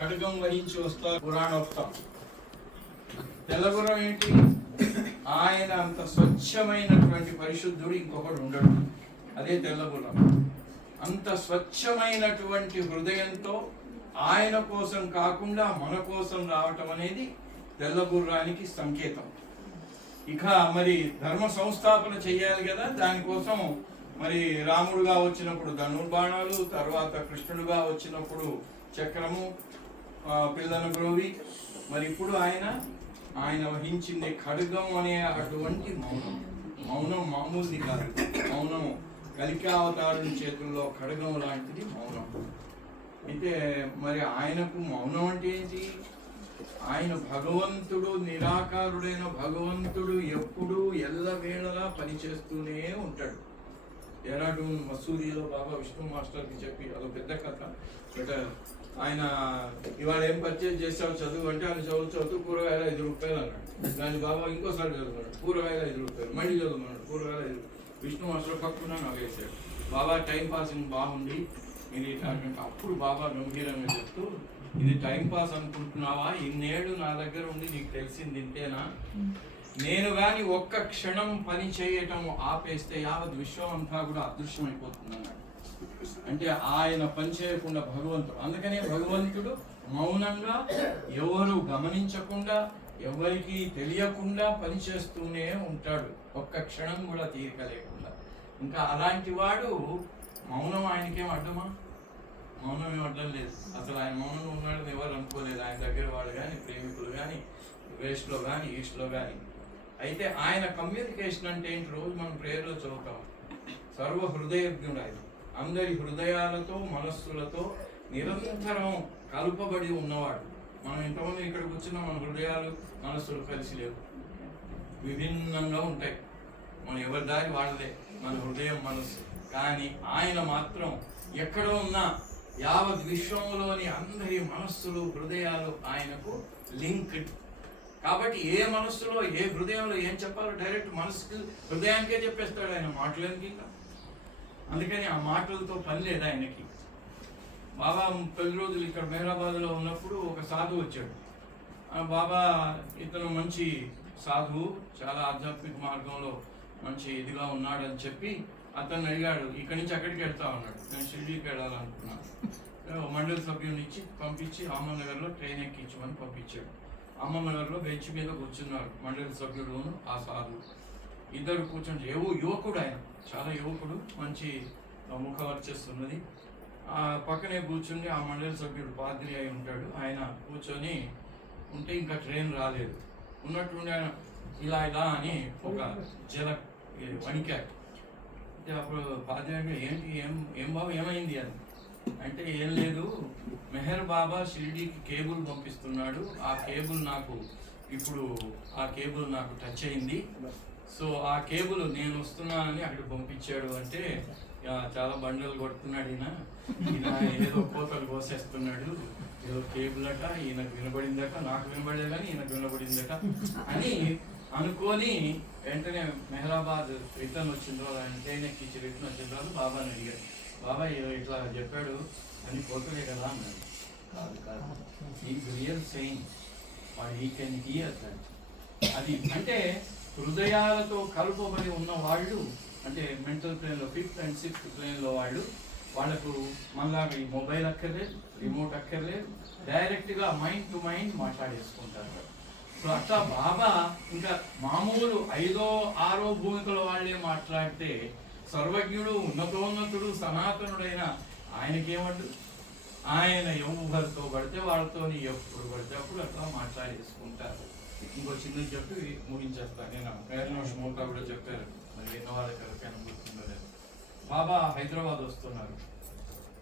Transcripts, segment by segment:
కడుగం వహించి వస్తారు పురాణోక్తం. తెల్లగురం ఏంటి? ఆయన అంత స్వచ్ఛమైనటువంటి పరిశుద్ధుడు ఇంకొకడు ఉండడు. అదే తెల్లగురం అంత స్వచ్ఛమైనటువంటి హృదయంతో ఆయన కోసం కాకుండా మన కోసం రావటం అనేది తెల్లగుర్రానికి సంకేతం. ఇక మరి ధర్మ సంస్థాపన చేయాలి కదా దానికోసం మరి రాముడుగా వచ్చినప్పుడు ధనుర్బాణాలు తర్వాత కృష్ణుడుగా వచ్చినప్పుడు చక్రము ఆ, గ్రోవి. మరి ఇప్పుడు ఆయన ఆయన వహించింది ఖడ్గం అనే అటువంటి మౌనం. మౌనం మామూలుది కాదు. మౌనం కలికా అవతారుని చేతుల్లో ఖడ్గం లాంటిది మౌనం. అయితే మరి ఆయనకు మౌనం అంటే ఏంటి? ఆయన భగవంతుడు నిరాకారుడైన భగవంతుడు ఎప్పుడు ఎల్లవేళలా పనిచేస్తూనే ఉంటాడు. ఏనాడు మసూరిలో బాబా విష్ణు మాస్టర్కి చెప్పి అదొక పెద్ద కథ. బట్ uh, ఆయన ఇవాళ ఏం పర్చేజ్ చేసావు చదువు అంటే ఆయన చదువు చదువు కూరగాయలు ఐదు రూపాయలు అన్నాడు. దాని బాబా ఇంకోసారి చదువుకున్నాడు కూరగాయలు ఐదు రూపాయలు. మళ్ళీ చదువుకున్నాడు కూరగాయలు ఐదు విష్ణు మాస్టర్ పక్కన నవ్వేశాడు. బాబా టైం పాసింగ్ బాగుంది. ఇది ఇట్లాంటి అప్పుడు బాబా గంభీరంగా చెప్తూ ఇది టైం పాస్ అనుకుంటున్నావా? ఇన్నేళ్ళు నా దగ్గర ఉండి నీకు తెలిసింది ఇంతేనా? Hmm. నేను గాని ఒక్క క్షణం పని చేయటం ఆపేస్తే యావత్ విశ్వం అంతా కూడా అదృశ్యమైపోతుంది అన్నాడు. అంటే ఆయన పని చేయకుండా భగవంతుడు. అందుకనే భగవంతుడు మౌనంగా ఎవరు గమనించకుండా ఎవరికి తెలియకుండా పని చేస్తూనే ఉంటాడు. ఒక్క క్షణం కూడా తీరిక లేకుండా ఇంకా అలాంటి వాడు మౌనం ఆయనకేం అడ్డమా? మౌనం ఏం అడ్డం లేదు. అసలు ఆయన మౌనంగా ఉన్నాడని ఎవరు అనుకోలేదు. ఆయన దగ్గర వాడు కానీ ప్రేమికులు కానీ వేస్ట్లో కానీ ఈస్ట్లో కానీ అయితే ఆయన కమ్యూనికేషన్ అంటే ఏంటి? రోజు మనం ప్రేయర్లో చదువుతాం. సర్వ హృదయజ్ఞుడు ఆయన అందరి హృదయాలతో మనస్సులతో నిరంతరం కలుపబడి ఉన్నవాడు. మనం ఇంతమంది ఇక్కడ కూర్చున్న మన హృదయాలు మనస్సులు కలిసి లేవు. విభిన్నంగా ఉంటాయి. మనం ఎవరి దారి వాళ్ళదే. మన హృదయం మనస్సు. కానీ ఆయన మాత్రం ఎక్కడ ఉన్నా యావత్ విశ్వంలోని అందరి మనస్సులు హృదయాలు ఆయనకు లింక్డ్. కాబట్టి ఏ మనస్సులో ఏ హృదయంలో ఏం చెప్పాలో డైరెక్ట్ మనసుకి హృదయానికే చెప్పేస్తాడు ఆయన మాటలకి ఇంకా? అందుకని ఆ మాటలతో పని లేదు ఆయనకి. బాబా పది రోజులు ఇక్కడ మెహరాబాద్లో ఉన్నప్పుడు ఒక సాధువు వచ్చాడు. బాబా ఇతను మంచి సాధువు చాలా ఆధ్యాత్మిక మార్గంలో మంచి ఇదిగా ఉన్నాడని చెప్పి అతను అడిగాడు ఇక్కడి నుంచి అక్కడికి వెళ్తా ఉన్నాడు నేను షిరిడీకి వెళ్ళాలనుకున్నాను. ఓ మండలి సభ్యుల నుంచి పంపించి అహ్మద్నగర్లో ట్రైన్ ఎక్కించమని పంపించాడు. అహ్మద్నగర్లో బెంచ్ మీద కూర్చున్నారు మండలి సభ్యుడును ఆ సాధు ఇద్దరు కూర్చుని యువ యువకుడు ఆయన. చాలా యువకుడు మంచి ముఖ వర్చస్తున్నది. ఆ పక్కనే కూర్చుని ఆ మండలి సభ్యుడు పాద్రి అయి ఉంటాడు. ఆయన కూర్చొని ఉంటే ఇంకా ట్రైన్ రాలేదు. ఉన్నట్టుండి ఆయన ఇలా ఇలా అని ఒక జల వణికాడు అప్పుడు పాద్రి అంటే ఏంటి ఏం ఏం బాబు ఏమైంది అని అంటే ఏం లేదు. మెహర్ బాబా షిరిడీకి కేబుల్ పంపిస్తున్నాడు. ఆ కేబుల్ నాకు ఇప్పుడు ఆ కేబుల్ నాకు టచ్ అయింది. సో ఆ కేబుల్ నేను వస్తున్నానని అక్కడ పంపించాడు అంటే చాలా బండలు కొడుతున్నాడు ఈయన. ఈయన ఏదో కోతలు కోసేస్తున్నాడు. ఏదో కేబుల్ అట ఈయనకు వినబడిందట నాకు వినబడలేదు కానీ ఈయనకు వినబడిందట అని అనుకొని వెంటనే మెహరాబాద్ రిటర్న్ వచ్చిన తర్వాత అంటే ట్రైన్ రిటర్న్ వచ్చిన తర్వాత బాబాని అడిగాడు. బాబాయ్ ఇట్లా చెప్పాడు అని కోతలే కదా అన్నాడు. కాదు కాదు. ఈజ్ రియల్ సెయింగ్ వాడు ఈ కెన్ హియర్ దట్ అది అంటే హృదయాలతో కలుపబడి ఉన్న వాళ్ళు అంటే మెంటల్ ప్లేన్లో ఫిఫ్త్ అండ్ సిక్స్త్ ప్లేన్లో వాళ్ళు వాళ్ళకు మళ్ళీ మొబైల్ అక్కర్లేదు రిమోట్ అక్కర్లేదు డైరెక్ట్గా మైండ్ టు మైండ్ మాట్లాడేసుకుంటారు. సో అట్లా బాబా ఇంకా మామూలు ఐదో ఆరో భూమికల వాళ్ళే మాట్లాడితే సర్వజ్ఞుడు ఉన్నతోన్నతుడు సనాతనుడైన ఆయనకేమంటు ఆయన ఎవరితో పడితే వాళ్ళతో ఎప్పుడు పడితే అప్పుడు అట్లా మాట్లాడేసుకుంటారు. ఇంకో చిన్న చెప్పి ముగించేస్తాను నేను పేర్నోష్ మోటా కూడా చెప్పారు. మరి ఎన్నో వాళ్ళకి ఎవరికైనా గుర్తుందో లేదు బాబా హైదరాబాద్ వస్తున్నారు.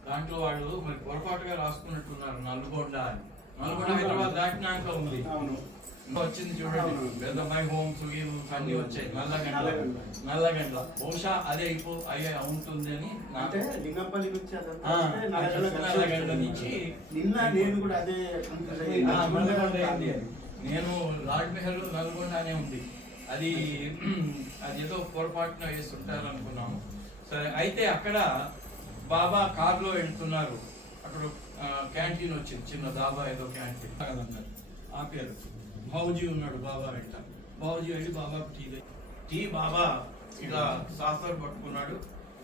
దాంట్లో వాళ్ళు మరి పొరపాటుగా రాసుకున్నట్టున్నారు నల్గొండ అని. నల్గొండ హైదరాబాద్ దాటినాక ఉంది. అవును. వచ్చింది చూడండి పెద్ద మై హోమ్స్ వీమ్స్ అన్ని వచ్చాయి నల్లగండ్ల నల్లగండ్ల. బహుశా అదే అయిపో అయ్యే ఉంటుంది అని అంటే నాకు లింగంపల్లి నుంచి నల్లగండ్ల. నుంచి నిన్న నేను కూడా అదే? నేను లార్డ్ మెహల్ నల్గొండ అనే ఉంది. అది అది ఏదో పొరపాటున వేస్తుంటారు అనుకున్నాము సరే అయితే అక్కడ బాబా కారులో వెళ్తున్నారు. అక్కడ క్యాంటీన్ వచ్చింది. చిన్న దాబా ఏదో క్యాంటీన్. అన్నారు ఆపారు బాబుజీ ఉన్నాడు బాబా వెంట బాబుజీ వెళ్ళి బాబా టీ టీ బాబా ఇలా సాసర్ పట్టుకున్నాడు.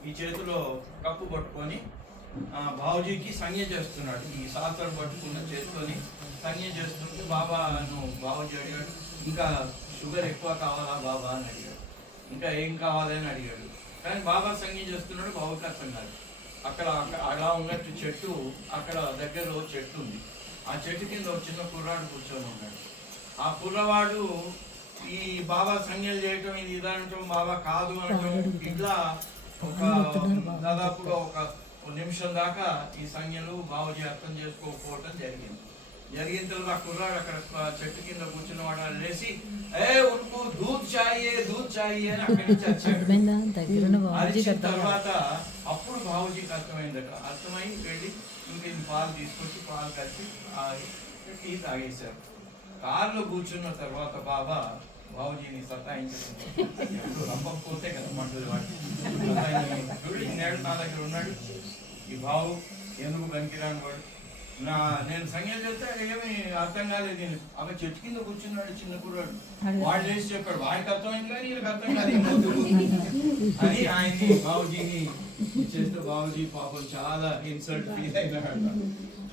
ఈ చేతిలో కప్పు పట్టుకొని ఆ, బాబుజీకి సంజ్ఞ చేస్తున్నాడు. ఈ సాసర్ పట్టుకున్న చేతితోని సంజ్ఞ చేస్తుంటే బాబా నువ్వు బాబుజీ అడిగాడు ఇంకా షుగర్ ఎక్కువ కావాలా బాబా? అని అడిగాడు. ఇంకా ఏం కావాలని అడిగాడు. కానీ బాబా సంజ్ఞ చేస్తున్నాడు బాబుకి అర్థం కాదు అక్కడ అక్కడ అలా ఉన్నట్టు చెట్టు అక్కడ దగ్గరలో చెట్టు ఉంది. ఆ చెట్టు కింద ఒక చిన్న కుర్రాడు కూర్చొని ఉన్నాడు. ఆ కుర్రవాడు ఈ బాబా సంజ్ఞలు చేయటం ఇది ఇదంటం బాబా కాదు అనటం ఇట్లా ఒక దాదాపుగా ఒక నిమిషం దాకా ఈ సంజ్ఞలు బాబుజీ అర్థం చేసుకోకపోవటం జరిగింది. జరిగిన తర్వాత ఆ కుర్రాడు అక్కడ చెట్టు కింద కూర్చున్న వాడు లేచి ఏ ఉనుకు దూద్ చాయే దూద్ చాయే అని అక్కడి నుంచి వచ్చాడు. అర్థమైందా. తర్వాత అప్పుడు బాబుజీకి అర్థమైందట. అర్థమై వెళ్ళి ఇంకేం పాలు తీసుకొచ్చి పాలు కలిపి ఆ టీ తాగేశారు. కారులో కూర్చున్న తర్వాత బాబా బాబుజీని సతాయించుకుంటాడు ఎప్పుడు రంపకపోతే కదా మంటలు వాటి చూడు ఇన్నేళ్ళు నా దగ్గర ఉన్నాడు. ఈ బావు ఎందుకు పనికిరాని వాడు? నా నేను సంగీతం చేస్తే ఏమి అర్థం కాలేదు నేను అక్కడ చెట్టు కింద కూర్చున్నాడు చిన్న కుర్రాడు. వాడు చేసి చెప్పాడు వాడికి అర్థమైంది కానీ వీళ్ళకి అర్థం కాదు. అని ఆయన్ని బాబుజీని చేస్తే బాబుజీ పాపం చాలా ఇన్సల్ట్ ఫీల్ అయినాడు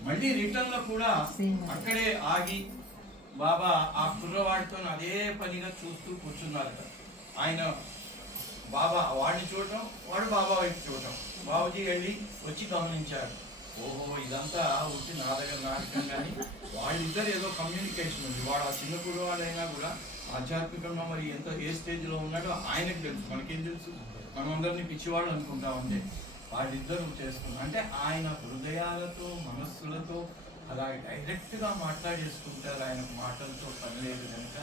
మళ్ళీ రిటర్న్లో కూడా అక్కడే ఆగి బాబా ఆ కుర్రవాడితో అదే పనిగా చూస్తూ కూర్చున్నారు ఆయన బాబా వాడిని చూడటం వాడు బాబా వైపు చూడటం. బాబుజీ వెళ్ళి వచ్చి గమనించాడు ఓహో ఇదంతా వచ్చి నా దగ్గర నాటకం కానీ వాళ్ళిద్దరు ఏదో కమ్యూనికేషన్ ఉంది. వాడు ఆ చిన్న కుర్రవాడైనా కూడా ఆధ్యాత్మికంగా మరి ఎంత ఏ స్టేజ్లో ఉన్నాడో ఆయనకు తెలుసు. మనకేం తెలుసు? మనం పిచ్చివాళ్ళు అనుకుంటా ఉండే వాళ్ళిద్దరూ చేసుకున్నారు అంటే ఆయన హృదయాలతో మనస్సులతో అలా డైరెక్ట్గా మాట్లాడేసుకుంటారు. ఆయన మాటలతో పని లేదు కనుక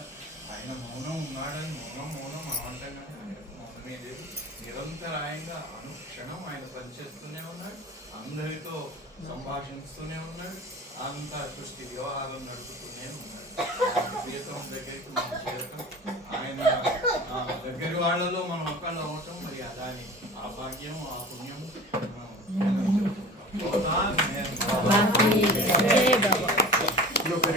ఆయన మౌనం ఉన్నాడని మౌనం మౌనం మనం అంటాం కానీ ఆయన మౌనమే లేదు. నిరంతరాయంగా అనుక్షణం ఆయన పనిచేస్తూనే ఉన్నాడు. అందరితో సంభాషిస్తూనే ఉన్నాడు. అంత సృష్టి వ్యవహారం నడుపుతూనే ఉన్నాడు. జీవితం దగ్గరికి మనం చేరటం ఆయన దగ్గర వాళ్ళలో మనం ఒకళ్ళు అవ్వటం మరి అలాని ఆ భాగ్యం ఆ పుణ్యం